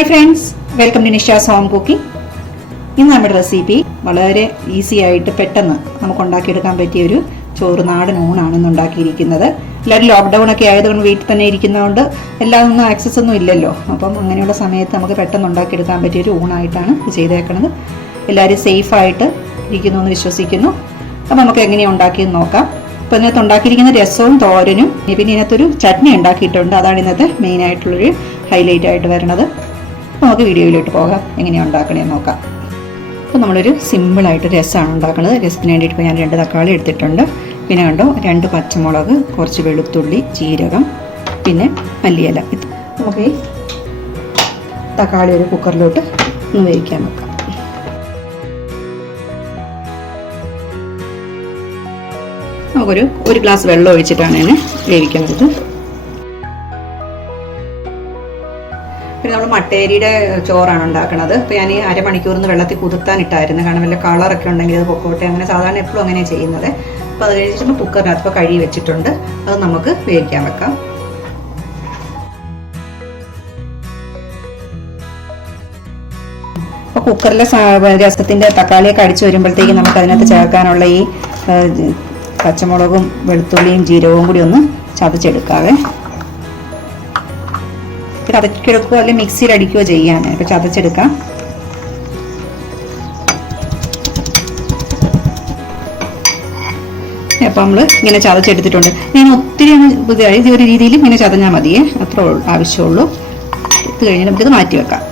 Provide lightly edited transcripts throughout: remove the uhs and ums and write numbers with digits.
Hi friends, welcome to Nisha's home cooking. ഇന്ന് നമ്മുടെ recipe വളരെ ഈസി ആയിട്ട് പെട്ടെന്ന് നമുക്ക് ഉണ്ടാക്കിയെടുക്കാൻ പറ്റിയ ഒരു ചോറ് നാടൻ ഊണാണ് ഇന്ന് ഉണ്ടാക്കിയിരിക്കുന്നത്. എല്ലാവരും ലോക്ക്ഡൗൺ ഒക്കെ ആയതുകൊണ്ട് വീട്ടിൽ തന്നെ ഇരിക്കുന്നതുകൊണ്ട് എല്ലാതൊന്നും ആക്സസ് ഒന്നും ഇല്ലല്ലോ. അപ്പം അങ്ങനെയുള്ള സമയത്ത് നമുക്ക് പെട്ടെന്ന് ഉണ്ടാക്കിയെടുക്കാൻ പറ്റിയ ഒരു ഊണായിട്ടാണ് ഇത് ചെയ്തേക്കുന്നത്. എല്ലാവരും സേഫായിട്ട് ഇരിക്കുന്നു എന്ന് വിശ്വസിക്കുന്നു. അപ്പം നമുക്ക് എങ്ങനെയാണ് ഉണ്ടാക്കിയെന്ന് നോക്കാം. അപ്പോൾ ഇതിനകത്ത് ഉണ്ടാക്കിയിരിക്കുന്ന രസവും തോരനും പിന്നെ ഇതിനകത്തൊരു ചട്നി ഉണ്ടാക്കിയിട്ടുണ്ട്. അതാണ് ഇന്നത്തെ മെയിൻ ആയിട്ടുള്ളൊരു ഹൈലൈറ്റ് ആയിട്ട് വരുന്നത്. അപ്പോൾ നമുക്ക് വീഡിയോയിലോട്ട് പോകാം, എങ്ങനെയാണ് ഉണ്ടാക്കണേന്ന് നോക്കാം. അപ്പോൾ നമ്മളൊരു സിമ്പിളായിട്ട് രസമാണ് ഉണ്ടാക്കുന്നത്. രസത്തിന് വേണ്ടിയിട്ട് ഇപ്പോൾ ഞാൻ 2 തക്കാളി എടുത്തിട്ടുണ്ട്. പിന്നെ കണ്ടോ 2 പച്ചമുളക്, കുറച്ച് വെളുത്തുള്ളി, ജീരകം, പിന്നെ മല്ലിയില. നമുക്ക് ഈ തക്കാളി ഒരു കുക്കറിലോട്ട് ഒന്ന് വേവിക്കാൻ വെക്കാം. നമുക്കൊരു ഗ്ലാസ് വെള്ളം ഒഴിച്ചിട്ടാണ് ഇതിനെ വേവിക്കുന്നത്. പിന്നെ നമ്മൾ മട്ടേരിയുടെ ചോറാണ് ഉണ്ടാക്കുന്നത്. അപ്പോൾ ഞാൻ അരമണിക്കൂറിന് വെള്ളത്തിൽ കുതിർത്താനിട്ടായിരുന്നു, കാരണം വല്ല കളറൊക്കെ ഉണ്ടെങ്കിൽ അത് പൊക്കോട്ടെ. അങ്ങനെ സാധാരണ എപ്പോഴും അങ്ങനെ ചെയ്യുന്നത്. അപ്പോൾ അത് കഴിഞ്ഞിട്ട് കുക്കറിനകത്ത് ഇപ്പോൾ കഴുകി വെച്ചിട്ടുണ്ട്. അത് നമുക്ക് വേവിക്കാൻ വെക്കാം. അപ്പോൾ കുക്കറിലെ രസത്തിൻ്റെ തക്കാളിയൊക്കെ അടിച്ചു വരുമ്പോഴത്തേക്ക് നമുക്ക് അതിനകത്ത് ചേർക്കാനുള്ള ഈ പച്ചമുളകും വെളുത്തുള്ളിയും ജീരകവും കൂടി ഒന്ന് ചതച്ചെടുക്കാവേ. ചതച്ചെടുക്കുകയോ അല്ലെങ്കിൽ മിക്സിയിൽ അടിക്കുകയോ ചെയ്യാൻ. ഇപ്പോൾ ചതച്ചെടുക്കാം. അപ്പോൾ നമ്മൾ ഇങ്ങനെ ചതച്ചെടുത്തിട്ടുണ്ട്. ഞാൻ ഒത്തിരി പുതിയ ഒരു രീതിയിൽ ഇങ്ങനെ ചതഞ്ഞാൽ മതിയേ, അത്ര ആവശ്യമുള്ളൂ. ഇത് കഴിഞ്ഞ് നമുക്കിത് മാറ്റി വെക്കാം.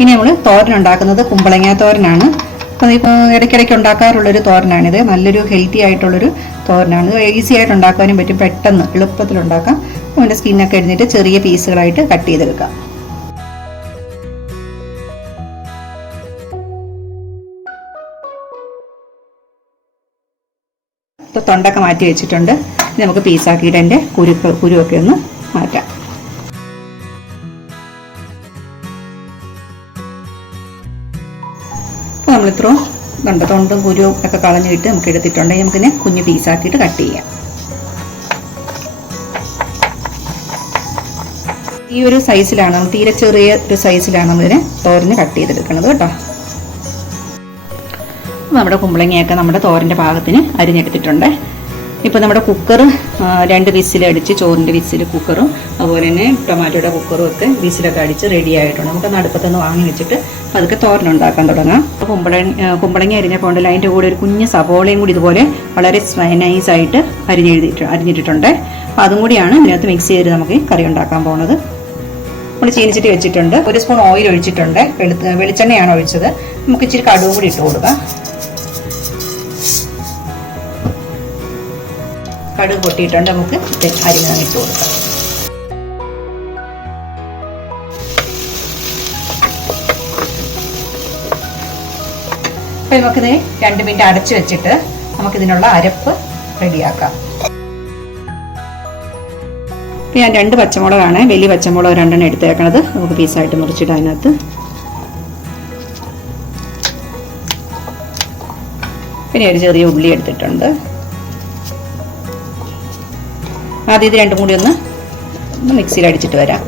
ഇനി നമ്മൾ തോരൻ ഉണ്ടാക്കുന്നത് കുമ്പളങ്ങ തോരനാണ്. അപ്പോൾ ഇപ്പോൾ ഇടയ്ക്കിടയ്ക്ക് ഉണ്ടാക്കാറുള്ളൊരു തോരനാണിത്. നല്ലൊരു ഹെൽത്തി ആയിട്ടുള്ളൊരു തോരനാണ്. ഈസി ആയിട്ട് ഉണ്ടാക്കാനും പറ്റും, പെട്ടെന്ന് എളുപ്പത്തിൽ ഉണ്ടാക്കാം. അതിൻ്റെ സ്കിന്നൊക്കെ എടുത്തിട്ട് ചെറിയ പീസുകളായിട്ട് കട്ട് ചെയ്തെടുക്കാം. ഇപ്പോൾ തൊണ്ടൊക്കെ മാറ്റി വെച്ചിട്ടുണ്ട്. ഇനി നമുക്ക് പീസാക്കിയിട്ട് അതിൻ്റെ കുരുവൊക്കെ ഒന്ന് മാറ്റാം. അപ്പോൾ നമ്മളിത്രയും തൊണ്ടും കുരുവും ഒക്കെ കളഞ്ഞിട്ട് നമുക്ക് എടുത്തിട്ടുണ്ടെങ്കിൽ നമുക്കിതിനെ കുഞ്ഞു പീസാക്കിയിട്ട് കട്ട് ചെയ്യാം. ഈ ഒരു സൈസിലാണ്, തീരെ ചെറിയ ഒരു സൈസിലാണ് നമ്മളിതിനെ തോരന് കട്ട് ചെയ്തെടുക്കുന്നത് കേട്ടോ. നമ്മുടെ കുമ്പളങ്ങയൊക്കെ നമ്മുടെ തോരൻ്റെ പാകത്തിന് അരിഞ്ഞെടുത്തിട്ടുണ്ട്. ഇപ്പോൾ നമ്മുടെ കുക്കർ 2 വിസിലടിച്ച്, ചോറിൻ്റെ വിസിൽ കുക്കറും അതുപോലെ തന്നെ ടൊമാറ്റോയുടെ കുക്കറും ഒക്കെ വിസിലൊക്കെ അടിച്ച് റെഡി ആയിട്ടുണ്ട്. നമുക്ക് അടുപ്പത്തൊന്ന് വാങ്ങി വെച്ചിട്ട് അതൊക്കെ തോരനുണ്ടാക്കാൻ തുടങ്ങാം. കുമ്പളങ്ങ അരിഞ്ഞപ്പോൾ അതിൻ്റെ കൂടെ ഒരു കുഞ്ഞ് സവോളയും കൂടി ഇതുപോലെ വളരെ നൈസായിട്ട് അരിഞ്ഞിട്ടിട്ടുണ്ട്. അപ്പോൾ അതും കൂടിയാണ് ഇതിനകത്ത് മിക്സ് ചെയ്ത് നമുക്ക് കറി ഉണ്ടാക്കാൻ പോകുന്നത്. നമ്മൾ ചീനിച്ചിട്ട് വെച്ചിട്ടുണ്ട്. 1 സ്പൂൺ ഓയിൽ ഒഴിച്ചിട്ടുണ്ട്. വെളിച്ചെണ്ണയാണ് ഒഴിച്ചത്. നമുക്ക് ഇച്ചിരി കടുവും കൂടി ഇട്ട് കൊടുക്കാം. കടുക് പൊട്ടിയിട്ടുണ്ട്. നമുക്ക് അരിഞ്ഞ് ഇട്ട് കൊടുക്കാം. അപ്പോൾ നമുക്കിത് 2 മിനിറ്റ് അടച്ചു വെച്ചിട്ട് നമുക്കിതിനുള്ള അരപ്പ് റെഡിയാക്കാം. ഞാൻ 2 പച്ചമുളകാണ്, വലിയ പച്ചമുളക് 2 എടുത്തേക്കണത്. നമുക്ക് പീസായിട്ട് മുറിച്ചിടാം അതിനകത്ത്. പിന്നെ ഒരു ചെറിയ ഉള്ളി എടുത്തിട്ടുണ്ട്. ആദ്യം ഇത് 2 കൂടി ഒന്ന് മിക്സിയിൽ അടിച്ചിട്ട് വരാം.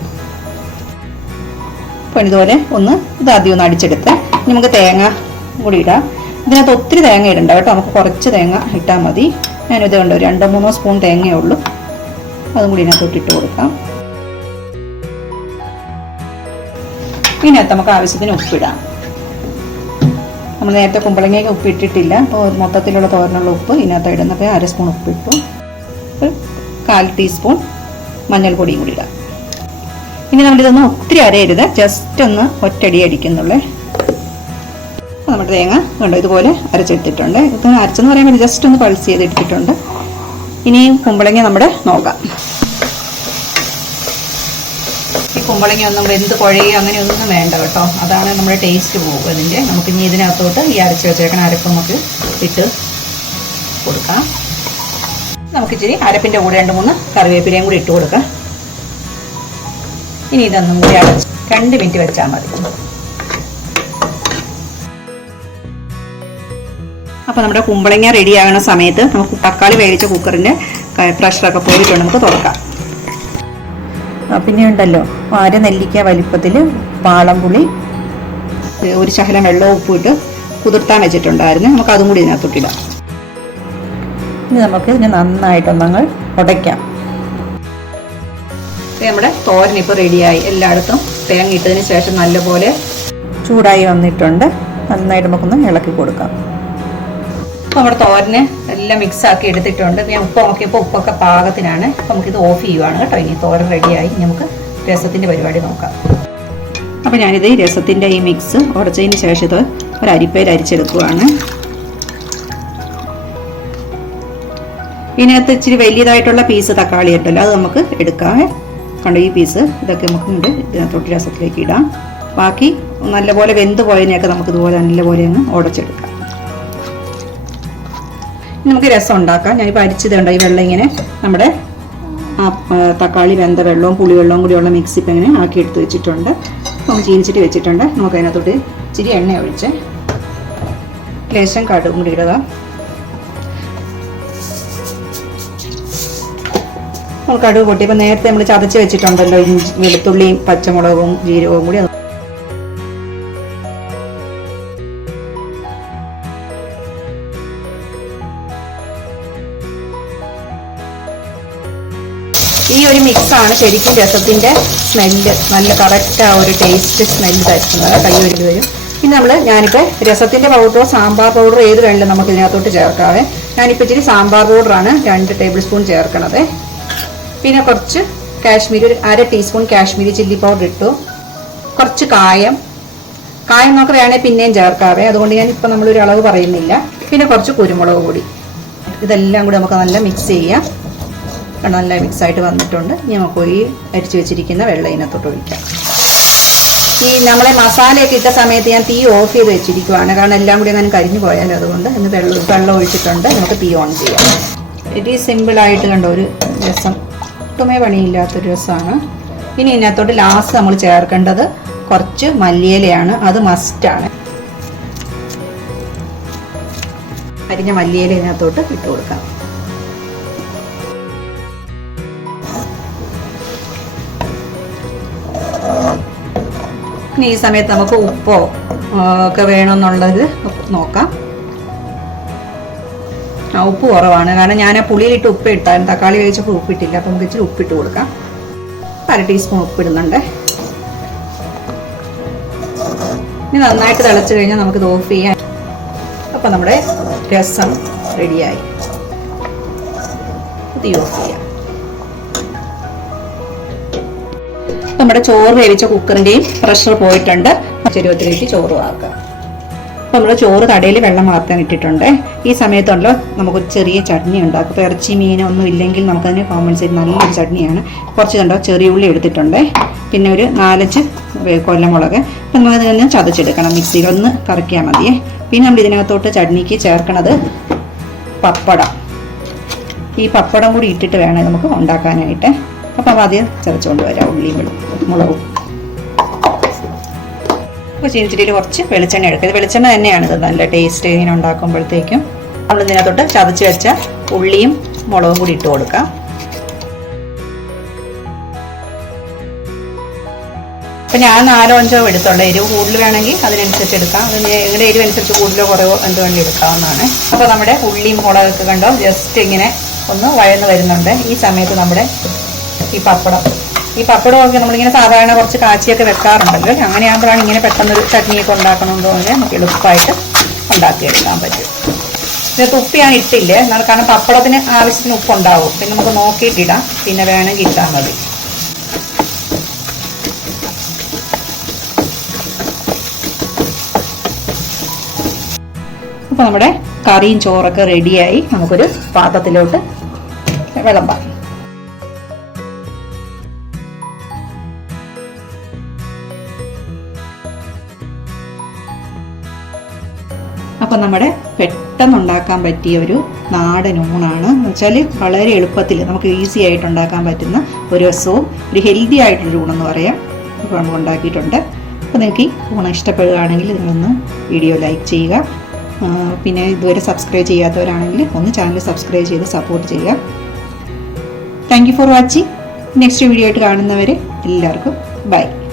അപ്പോൾ ഇതുപോലെ ഇത് ആദ്യം ഒന്ന് അടിച്ചെടുത്ത് നമുക്ക് തേങ്ങ കൂടി ഇടാം. ഇതിനകത്ത് ഒത്തിരി തേങ്ങ ഇടണ്ട കേട്ടോ, നമുക്ക് കുറച്ച് തേങ്ങ ഇട്ടാൽ മതി. ഞാനിത് കണ്ടോ 2-3 സ്പൂൺ തേങ്ങയേ ഉള്ളൂ. അതും കൂടി ഇതിനകത്തോട്ട് ഇട്ട് കൊടുക്കാം. ഇതിനകത്ത് നമുക്ക് ആവശ്യത്തിന് ഉപ്പിടാം. നമ്മൾ നേരത്തെ കുമ്പളങ്ങയ്ക്ക് ഉപ്പിട്ടിട്ടില്ല. അപ്പോൾ മൊത്തത്തിലുള്ള തോരനുള്ള ഉപ്പ് ഇതിനകത്ത് ഇടുന്നപ്പോൾ 1/2 സ്പൂൺ ഉപ്പിട്ടു. 1/4 ടീസ്പൂൺ മഞ്ഞൾപ്പൊടിയും കൂടി ഇടാം. ഇനി നമ്മളിതൊന്നും ഒത്തിരി അരയരുത്, ജസ്റ്റ് ഒന്ന് ഒറ്റടി അടിക്കുന്നുള്ളേ. അപ്പോൾ നമ്മുടെ തേങ്ങ കണ്ടോ ഇതുപോലെ അരച്ചെടുത്തിട്ടുണ്ട്. ഇത് അരച്ചെന്ന് പറയുമ്പോൾ ജസ്റ്റ് ഒന്ന് പൾസ് ചെയ്തെടുത്തിട്ടുണ്ട്. ഇനി കുമ്പളങ്ങ നമ്മുടെ നോക്കാം. ഈ കുമ്പളങ്ങ ഒന്നും വെന്ത് കുഴയുക അങ്ങനെയൊന്നും വേണ്ട കേട്ടോ, അതാണ് നമ്മുടെ ടേസ്റ്റ് പോകും അതിൻ്റെ. നമുക്കിനി ഇതിനകത്തോട്ട് ഈ അരച്ച് വെച്ചേക്കണ അരപ്പ് നമുക്ക് ഇട്ട് കൊടുക്കാം. നമുക്കിച്ചിരി അരപ്പിൻ്റെ കൂടെ 2-3 കറിവേപ്പിലയും കൂടി ഇട്ട് കൊടുക്കാം. ഇനി ഇതൊന്നും കൂടി അടച്ച് 2 മിനിറ്റ് വെച്ചാൽ മതി. അപ്പോൾ നമ്മുടെ കുമ്പളങ്ങ റെഡി ആകുന്ന സമയത്ത് നമുക്ക് തക്കാളി വേവിച്ച കുക്കറിൻ്റെ പ്രഷറൊക്കെ പോയിട്ടുണ്ട്, നമുക്ക് തുറക്കാം. പിന്നെ ഉണ്ടല്ലോ അര നെല്ലിക്ക വലിപ്പത്തിൽ വാളംപുളി ഒരു ശകലം വെള്ളവും ഉപ്പും ഇട്ട് കുതിർത്താൻ വെച്ചിട്ടുണ്ടായിരുന്നു. നമുക്ക് അതും കൂടി ഇതിനകത്തോട്ടിടാം. ഇനി നമുക്ക് ഇതിനെ നന്നായിട്ടൊന്നങ്ങൾ ഉടയ്ക്കാം. നമ്മുടെ തോരൻ ഇപ്പോൾ റെഡിയായി. എല്ലായിടത്തും തേങ്ങ ഇട്ടതിന് ശേഷം നല്ലപോലെ ചൂടായി വന്നിട്ടുണ്ട്. നന്നായിട്ട് നമുക്കൊന്ന് ഇളക്കി കൊടുക്കാം. അപ്പോൾ നമ്മുടെ തോരന് എല്ലാം മിക്സ് ആക്കി എടുത്തിട്ടുണ്ട്. ഞാൻ ഉപ്പ് നോക്കിയപ്പോൾ ഉപ്പൊക്കെ പാകത്തിനാണ്. അപ്പോൾ നമുക്കിത് ഓഫ് ചെയ്യുവാണ് കേട്ടോ. ഇനി തോരൻ റെഡിയായി. നമുക്ക് രസത്തിൻ്റെ പരിപാടി നോക്കാം. അപ്പോൾ ഞാനിത് രസത്തിൻ്റെ ഈ മിക്സ് ഉടച്ചതിന് ശേഷം ഇത് ഒരു അരിപ്പയിൽ അരിച്ചെടുക്കുവാണ്. ഇതിനകത്ത് ഇച്ചിരി വലിയതായിട്ടുള്ള പീസ് തക്കാളി ഉണ്ടല്ലോ, അത് നമുക്ക് എടുക്കാം. കണ്ടോ, ഈ പീസ് ഇതൊക്കെ നമുക്ക് ഇതിനകത്തോട്ട് രസത്തിലേക്ക് ഇടാം. ബാക്കി നല്ലപോലെ വെന്ത് പോയതിനെയൊക്കെ നമുക്ക് ഇതുപോലെ നല്ലപോലെ അങ്ങ് ഉടച്ചെടുക്കാം. നമുക്ക് രസം ഉണ്ടാക്കാം. ഞാനിപ്പോൾ അരിച്ചതുണ്ടോ ഈ വെള്ളം ഇങ്ങനെ നമ്മുടെ തക്കാളി വെന്ത വെള്ളവും പുളിവെള്ളവും കൂടിയുള്ള മിക്സ് ഇപ്പം ഇങ്ങനെ ആക്കി എടുത്ത് വെച്ചിട്ടുണ്ട്. നമുക്ക് ചീനിച്ചിട്ട് വെച്ചിട്ടുണ്ട്. നമുക്ക് അതിനകത്തോട്ട് ഇച്ചിരി എണ്ണ ഒഴിച്ച് ലേശം കടുകും കൂടി ഇടുക. നമ്മൾ കടുക് പൊട്ടി ഇപ്പം നേരത്തെ നമ്മൾ ചതച്ച് വെച്ചിട്ടുണ്ടല്ലോ ഇഞ്ചി വെളുത്തുള്ളിയും പച്ചമുളകും ജീരകവും കൂടി ഈ ഒരു മിക്സാണ് ശരിക്കും രസത്തിൻ്റെ സ്മെല്ല് നല്ല കറക്റ്റ് ആ ഒരു ടേസ്റ്റ് സ്മെല്ല് തരുന്നത്. കൈ വരുന്നത് വരും. പിന്നെ ഞാനിപ്പോൾ രസത്തിൻ്റെ പൗഡറോ സാമ്പാർ പൗഡറോ ഏത് വേണമെങ്കിലും നമുക്ക് ഇതിനകത്തോട്ട് ചേർക്കാവേ. ഞാനിപ്പോൾ ഇച്ചിരി സാമ്പാർ പൗഡറാണ് 2 ടേബിൾ സ്പൂൺ ചേർക്കണത്. പിന്നെ കുറച്ച് കാശ്മീരി, ഒരു 1/2 ടീസ്പൂൺ കാശ്മീരി ചില്ലി പൗഡർ ഇട്ടു. കുറച്ച് കായം നമുക്ക് വേണേൽ പിന്നെയും ചേർക്കാവേ. അതുകൊണ്ട് ഞാനിപ്പോൾ നമ്മളൊരു അളവ് പറയുന്നില്ല. പിന്നെ കുറച്ച് കുരുമുളക് പൊടി. ഇതെല്ലാം കൂടി നമുക്ക് നല്ല മിക്സ് ചെയ്യാം. നല്ല മിക്സായിട്ട് വന്നിട്ടുണ്ട്. ഇനി നമുക്ക് ഈ അരിച്ചു വെച്ചിരിക്കുന്ന വെള്ളം ഇതിനകത്തോട്ട് ഒഴിക്കാം. ഈ നമ്മളെ മസാലയൊക്കെ ഇട്ട സമയത്ത് ഞാൻ തീ ഓഫ് ചെയ്ത് വെച്ചിരിക്കുവാണ്. കാരണം എല്ലാം കൂടി അങ്ങനെ കരിഞ്ഞു പോയാലും. അതുകൊണ്ട് ഇന്ന് വെള്ളം ഒഴിച്ചിട്ടുണ്ട്. നമുക്ക് തീ ഓൺ ചെയ്യാം. ഇത് സിമ്പിളായിട്ട് കണ്ടോ ഒരു രസം, ഒട്ടുമേ പണിയില്ലാത്തൊരു രസമാണ്. ഇനി ഇതിനകത്തോട്ട് ലാസ്റ്റ് നമ്മൾ ചേർക്കേണ്ടത് കുറച്ച് മല്ലിയിലയാണ്. അത് മസ്റ്റാണ്. അരിഞ്ഞ മല്ലിയില ഇതിനകത്തോട്ട് ഇട്ട് കൊടുക്കാം. ഇനി ഈ സമയത്ത് നമുക്ക് ഉപ്പോ ഒക്കെ വേണമെന്നുള്ളത് നോക്കാം. ഉപ്പ് കുറവാണ്, കാരണം ഞാൻ പുളിയിലിട്ട് ഉപ്പ് ഇട്ടായിരുന്നു. തക്കാളി കഴിച്ചപ്പോൾ ഉപ്പിട്ടില്ല. അപ്പം നമുക്ക് ഇച്ചിരി ഉപ്പിട്ട് കൊടുക്കാം. 1/2 ടീസ്പൂൺ ഉപ്പിടുന്നുണ്ട്. ഇനി നന്നായിട്ട് തിളച്ച് കഴിഞ്ഞാൽ നമുക്കിത് ഓഫ് ചെയ്യാം. അപ്പം നമ്മുടെ രസം റെഡിയായി. തീ ഓഫ് ചെയ്യാം. നമ്മുടെ ചോറ് വേവിച്ച കുക്കറിന്റെയും പ്രഷർ പോയിട്ടുണ്ട്. ചെരുവത്തിലേക്ക് ചോറ് ആക്കാം. അപ്പം നമ്മൾ ചോറ് തടയിൽ വെള്ളം മാത്രം ഇട്ടിട്ടുണ്ട്. ഈ സമയത്തുണ്ടല്ലോ നമുക്കൊരു ചെറിയ ചട്നി ഉണ്ടാക്കും. ഇപ്പോൾ ഇറച്ചി മീനൊന്നും ഇല്ലെങ്കിൽ നമുക്കതിന് കോമ്പൻസേറ്റ് നല്ലൊരു ചട്നിയാണ്. കുറച്ച് കണ്ടോ ചെറിയ ഉള്ളി എടുത്തിട്ടുണ്ട്. പിന്നെ ഒരു 4-5 കൊല്ലമുളക്. അപ്പം നമ്മളതിനെ ചതച്ചെടുക്കണം. മിക്സിയിൽ ഒന്ന് കറക്കിയാൽ മതിയേ. പിന്നെ നമ്മൾ ഇതിനകത്തോട്ട് ചട്നിക്ക് ചേർക്കണത് പപ്പടം. ഈ പപ്പടം കൂടി ഇട്ടിട്ട് വേണം നമുക്ക് ഉണ്ടാക്കാനായിട്ട്. അപ്പം ആദ്യം ചതച്ചുകൊണ്ട് വരാം ഉള്ളിയും മുളകും. അപ്പോൾ ചീനിച്ചട്ടിയിൽ കുറച്ച് വെളിച്ചെണ്ണ എടുക്കുക. ഇത് വെളിച്ചെണ്ണ തന്നെയാണ് ഇത് നല്ല ടേസ്റ്റ് ഇങ്ങനെ ഉണ്ടാക്കുമ്പോഴത്തേക്കും. നമ്മൾ ഇതിനകത്തോട്ട് ചതച്ച് വെച്ച ഉള്ളിയും മുളകും കൂടി ഇട്ട് കൊടുക്കാം. അപ്പം ഞാൻ 4-5 എടുത്തുള്ള എരിവ് കൂടുതൽ വേണമെങ്കിൽ അതിനനുസരിച്ച് എടുക്കാം. നിങ്ങളുടെ എരിവ് അനുസരിച്ച് കൂടുതലോ കുറവോ എന്ത് വേണ്ടി എടുക്കാവുന്നതാണ്. അപ്പോൾ നമ്മുടെ ഉള്ളിയും മുളകൊക്കെ കണ്ടോ ജസ്റ്റ് ഇങ്ങനെ ഒന്ന് വഴന്ന് വരുന്നുണ്ട്. ഈ സമയത്ത് നമ്മുടെ ഈ പപ്പടമൊക്കെ നമ്മളിങ്ങനെ സാധാരണ കുറച്ച് കാച്ചിയൊക്കെ വെക്കാറുണ്ടല്ലോ. അങ്ങനെയാകുമ്പോഴാണ് ഇങ്ങനെ പെട്ടെന്നൊരു ചട്നിയൊക്കെ ഉണ്ടാക്കണമെന്ന് പറഞ്ഞാൽ നമുക്ക് എളുപ്പമായിട്ട് ഉണ്ടാക്കിയെടുക്കാൻ പറ്റും. ഇതിനകത്ത് ഉപ്പ് ഞാൻ ഇട്ടില്ലേ, കാരണം പപ്പടത്തിന് ആവശ്യത്തിന് ഉപ്പുണ്ടാവും. പിന്നെ നമുക്ക് നോക്കിയിട്ടിടാം. പിന്നെ വേണമെങ്കിൽ ഇട്ടാൽ മതി. അപ്പോൾ നമ്മുടെ കറിയും ചോറൊക്കെ റെഡിയായി. നമുക്കൊരു പാത്രത്തിലോട്ട് വിളമ്പാം. അപ്പം നമ്മുടെ പെട്ടെന്ന് ഉണ്ടാക്കാൻ പറ്റിയ ഒരു നാടൻ ഊണാണ്. എന്ന് വെച്ചാൽ വളരെ എളുപ്പത്തിൽ നമുക്ക് ഈസി ആയിട്ട് ഉണ്ടാക്കാൻ പറ്റുന്ന ഒരു രസവും ഒരു ഹെൽത്തി ആയിട്ടൊരു ഊണെന്ന് പറയാം. അപ്പോൾ നമ്മൾ ഉണ്ടാക്കിയിട്ടുണ്ട്. അപ്പോൾ നിങ്ങൾക്ക് ഈ ഊണ് ഇഷ്ടപ്പെടുകയാണെങ്കിൽ നിങ്ങളൊന്ന് വീഡിയോ ലൈക്ക് ചെയ്യുക. പിന്നെ ഇതുവരെ സബ്സ്ക്രൈബ് ചെയ്യാത്തവരാണെങ്കിൽ ഒന്ന് ചാനൽ സബ്സ്ക്രൈബ് ചെയ്ത് സപ്പോർട്ട് ചെയ്യുക. Thank you for watching. Next video ആയിട്ട് കാണുന്നവരെ എല്ലാവർക്കും ബൈ.